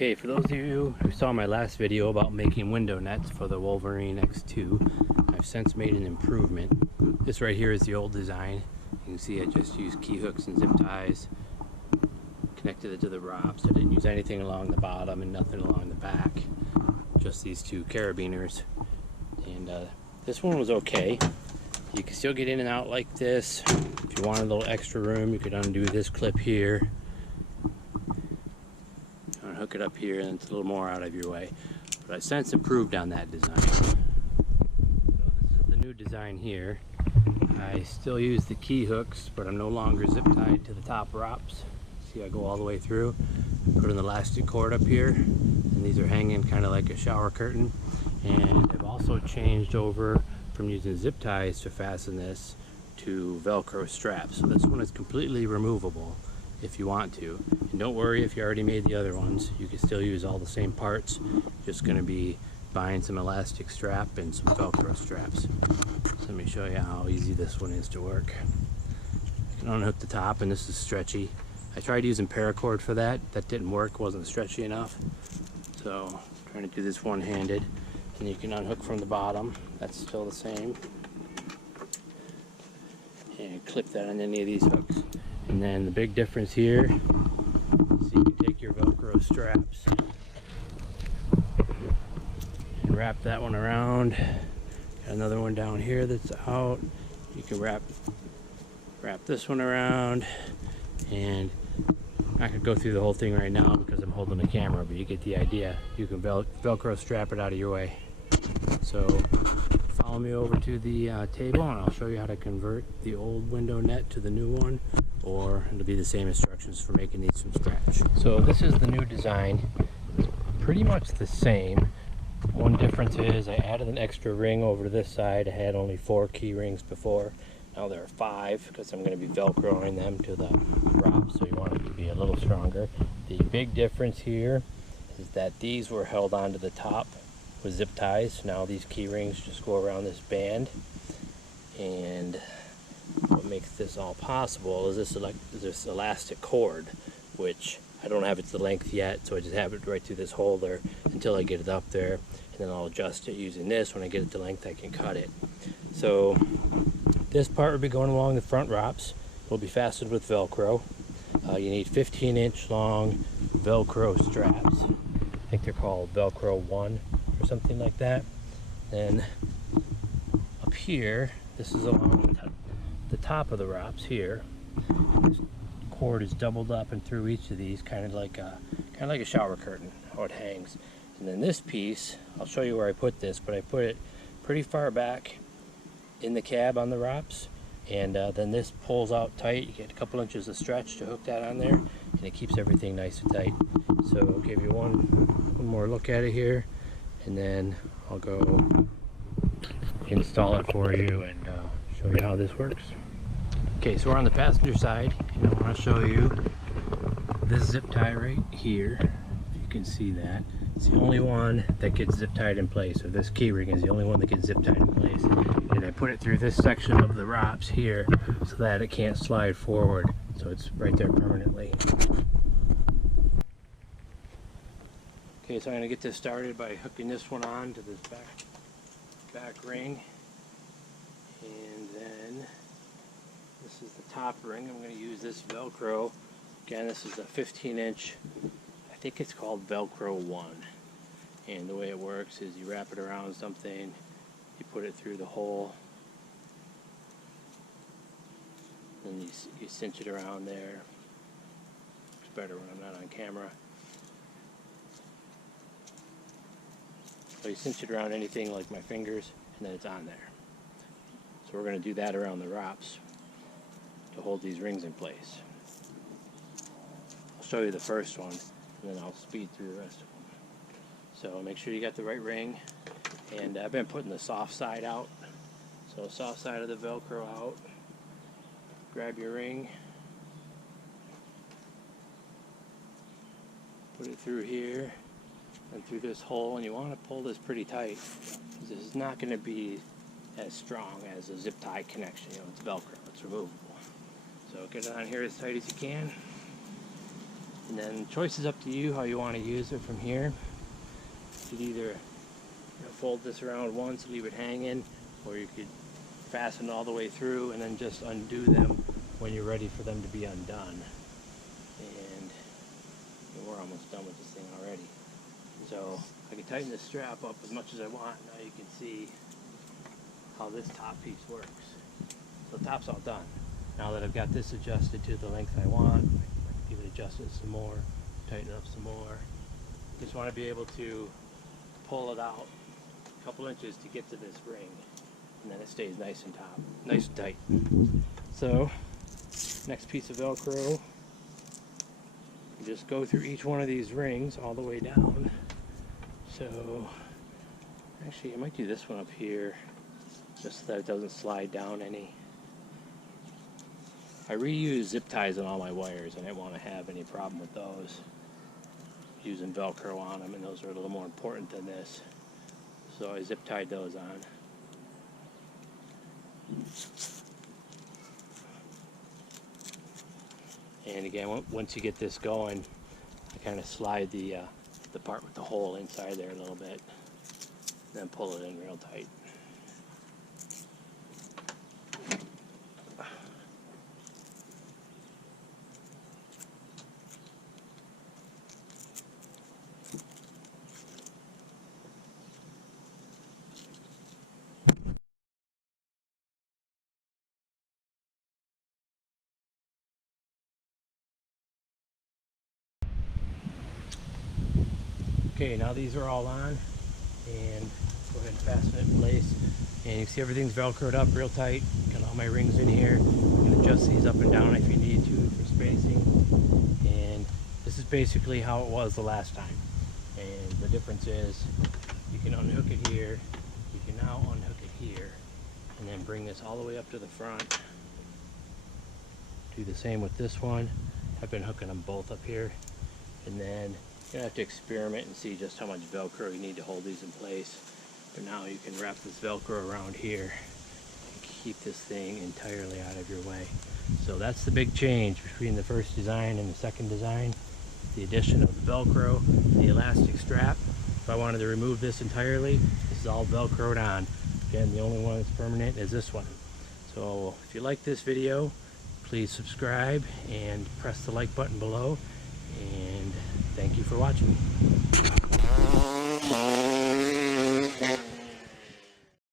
Okay, for those of you who saw my last video about making window nets for the Wolverine X2, I've since made an improvement. This right here is the old design. You can see I just used key hooks and zip ties, connected it to the ROPS. I didn't use anything along the bottom and nothing along the back, just these two carabiners. And this one was okay. You can still get in and out like this. If you want a little extra room, you could undo this clip here, hook it up here, and it's a little more out of your way. But I've since improved on that design. So this is the new design here. I still use the key hooks, but I'm no longer zip tied to the top ROPS. See, I go all the way through, put an elastic cord up here, and these are hanging kind of like a shower curtain. And I've also changed over from using zip ties to fasten this to Velcro straps. So this one is completely removable if you want to. And don't worry if you already made the other ones, you can still use all the same parts. Just going to be buying some elastic strap and some Velcro straps. So let me show you how easy this one is to work. You can unhook the top, and this is stretchy. I tried using paracord for that. That didn't work, wasn't stretchy enough. So I'm trying to do this one-handed. And you can unhook from the bottom. That's still the same. And clip that on any of these hooks. And then the big difference here, so you can take your Velcro straps and wrap that one around. Got another one down here that's out. You can wrap this one around, and I'm not gonna go through the whole thing right now because I'm holding the camera, but you get the idea. You can Velcro strap it out of your way. So follow me over to the table, and I'll show you how to convert the old window net to the new one, or it'll be the same instructions for making these from scratch. So this is the new design. It's pretty much the same. One difference is I added an extra ring over to this side. I had only 4 key rings before. Now there are 5 because I'm going to be Velcroing them to the ROPS, so you want it to be a little stronger. The big difference here is that these were held onto the top with zip ties. Now these key rings just go around this band, and what makes this all possible is this elastic cord, which I don't have it to the length yet, so I just have it right through this holder until I get it up there, and then I'll adjust it using this. When I get it to length, I can cut it. So this part will be going along the front ROPS. It will be fastened with Velcro. You need 15-inch long Velcro straps. I think they're called Velcro 1 or something like that. Then up here, this is along the top of the ROPS here. This cord is doubled up and through each of these, kind of like a shower curtain, how it hangs. And then this piece, I'll show you where I put this, but I put it pretty far back in the cab on the ROPS, and then this pulls out tight. You get a couple inches of stretch to hook that on there, and it keeps everything nice and tight. So I'll give you one more look at it here, and then I'll go install it for you and show you how this works. Okay, so we're on the passenger side, and I want to show you this zip tie right here. If you can see that, it's the only one that gets zip tied in place, or this key ring is the only one that gets zip tied in place. And I put it through this section of the ROPS here so that it can't slide forward, so it's right there permanently. Okay, so I'm going to get this started by hooking this one on to this back ring, and then this is the top ring. I'm going to use this Velcro. Again, this is a 15-inch, I think it's called Velcro 1. And the way it works is you wrap it around something, you put it through the hole, and you cinch it around there. It's better when I'm not on camera. So you cinch it around anything like my fingers, and then it's on there. So we're going to do that around the ROPS to hold these rings in place. I'll show you the first one, and then I'll speed through the rest of them. So make sure you got the right ring, and I've been putting the soft side out. So soft side of the Velcro out. Grab your ring, put it through here and through this hole, and you want to pull this pretty tight because this is not going to be as strong as a zip tie connection. You know, it's Velcro, it's removable. So get it on here as tight as you can. And then choice is up to you how you want to use it from here. You could either fold this around once, leave it hanging, or you could fasten all the way through and then just undo them when you're ready for them to be undone. And we're almost done with this thing already. So I can tighten this strap up as much as I want. Now you can see how this top piece works. So the top's all done. Now that I've got this adjusted to the length I want, I can even adjust it some more, tighten it up some more. Just want to be able to pull it out a couple inches to get to this ring, and then it stays nice and nice and tight. So next piece of Velcro, you just go through each one of these rings all the way down. So actually I might do this one up here just so that it doesn't slide down any. I reuse zip ties on all my wires. I didn't want to have any problem with those, using Velcro on them, and those are a little more important than this. So I zip tied those on. And again, once you get this going, I kind of slide the part with the hole inside there a little bit, then pull it in real tight. Okay, now these are all on, and go ahead and fasten it in place. And you can see everything's Velcroed up real tight. Got all my rings in here. You can adjust these up and down if you need to for spacing. And this is basically how it was the last time. And the difference is you can unhook it here. You can now unhook it here, and then bring this all the way up to the front. Do the same with this one. I've been hooking them both up here, and then you're gonna have to experiment and see just how much Velcro you need to hold these in place. But now you can wrap this Velcro around here and keep this thing entirely out of your way. So that's the big change between the first design and the second design. The addition of the Velcro, the elastic strap. If I wanted to remove this entirely, this is all Velcroed on. Again, the only one that's permanent is this one. So if you like this video, please subscribe and press the like button below. And thank you for watching.